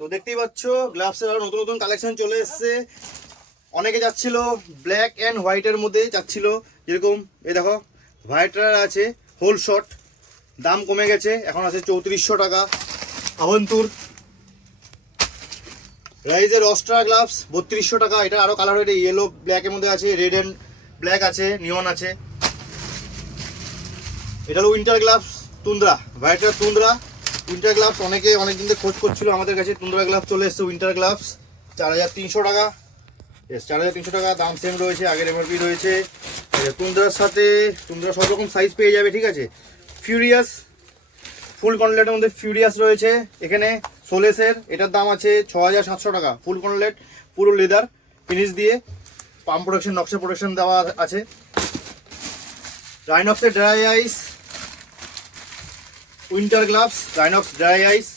তো দেখতেই পাচ্ছ গ্লাভসের আরো নতুন নতুন কালেকশন চলে এসছে। অনেকে যাচ্ছিল ব্ল্যাক অ্যান্ড হোয়াইটের মধ্যে যাচ্ছিল, যেরকম এই দেখো হোয়াইটার আছে হোল শট, দাম কমে গেছে, এখন আছে 3400 টাকা। আভেন্তুর রাইজের অস্ট্রা গ্লাভস 3200 টাকা। এটা আরো কালার হয়ে ইয়েলো ব্ল্যাকের মধ্যে আছে, রেড অ্যান্ড ব্ল্যাক আছে, নিয়ন আছে। এটা হলো winter gloves tundra, whiter tundra winter gloves. অনেকে অনেকদিন থেকে খোঁজ করছিল আমাদের কাছে, তুন্দ্রা গ্লাভস চলে এসছে উইন্টার গ্লাভস 4300 টাকা। 4300 টাকা দাম সেম রয়েছে, আগের এমআরপি রয়েছে। তুন্দ্রার সাথে তুন্দ্রা সব রকম সাইজ পেয়ে যাবে, ঠিক আছে। ফিউরিয়াস ফুল কনলেটের মধ্যে ফিউরিয়াস রয়েছে এখানে সোলেসের, এটার দাম আছে 6700 টাকা। ফুল কনলেট পুরো লেদার ফিনিশ দিয়ে, পাম্প প্রোটেকশন নকশা প্রোটেকশন দেওয়া আছে। রাইনক্সের ড্রাই আইস উইন্টার গ্লাভস, রাইনক্স ড্রাই আইস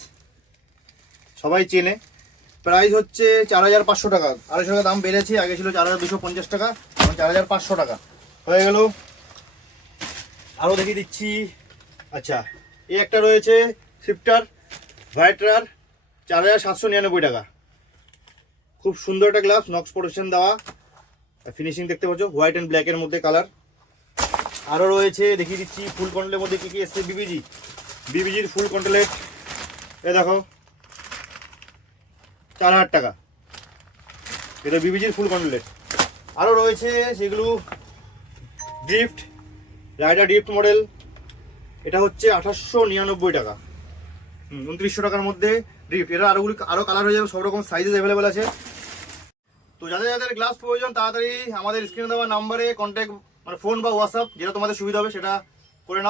সবাই চেনে। প্রাইস হচ্ছে 4500 টাকা, 250 টাকা দাম বেড়েছে, আগে ছিল 4250 টাকা, এখন 4500 টাকা হয়ে গেল। আরও দেখিয়ে দিচ্ছি। আচ্ছা, এই একটা রয়েছে শিফটার হোয়াইটার 4799 টাকা। খুব সুন্দর একটা গ্লাভস, নক্স প্রোটেকশন দেওয়া, ফিনিশিং দেখতে পাচ্ছ হোয়াইট অ্যান্ড ব্ল্যাকের মধ্যে কালার। আরও রয়েছে দেখিয়ে দিচ্ছি ফুল কন্ট্রোলের মধ্যে কী কী এসছে। বিবিজির ফুল কন্ট্রোলের এ দেখো 4000 টাকা, এটা বিবিজির ফুল কন্ট্রোলের। আরও রয়েছে সেগুলো ড্রিফট, রাইডার ড্রিফট মডেল, এটা হচ্ছে 2899 টাকা। 2900 টাকার মধ্যে ড্রিফট। এটা আরও কালার হয়ে যাবে, সব রকম সাইজেস অ্যাভেলেবেল আছে। তো যাদের যাদের গ্লাস প্রয়োজন তাড়াতাড়ি আমাদের স্ক্রিনে দেওয়া নাম্বারে কন্ট্যাক্ট, মানে ফোন বা হোয়াটসঅ্যাপ, যেটা তোমাদের সুবিধা হবে সেটা করে নাও।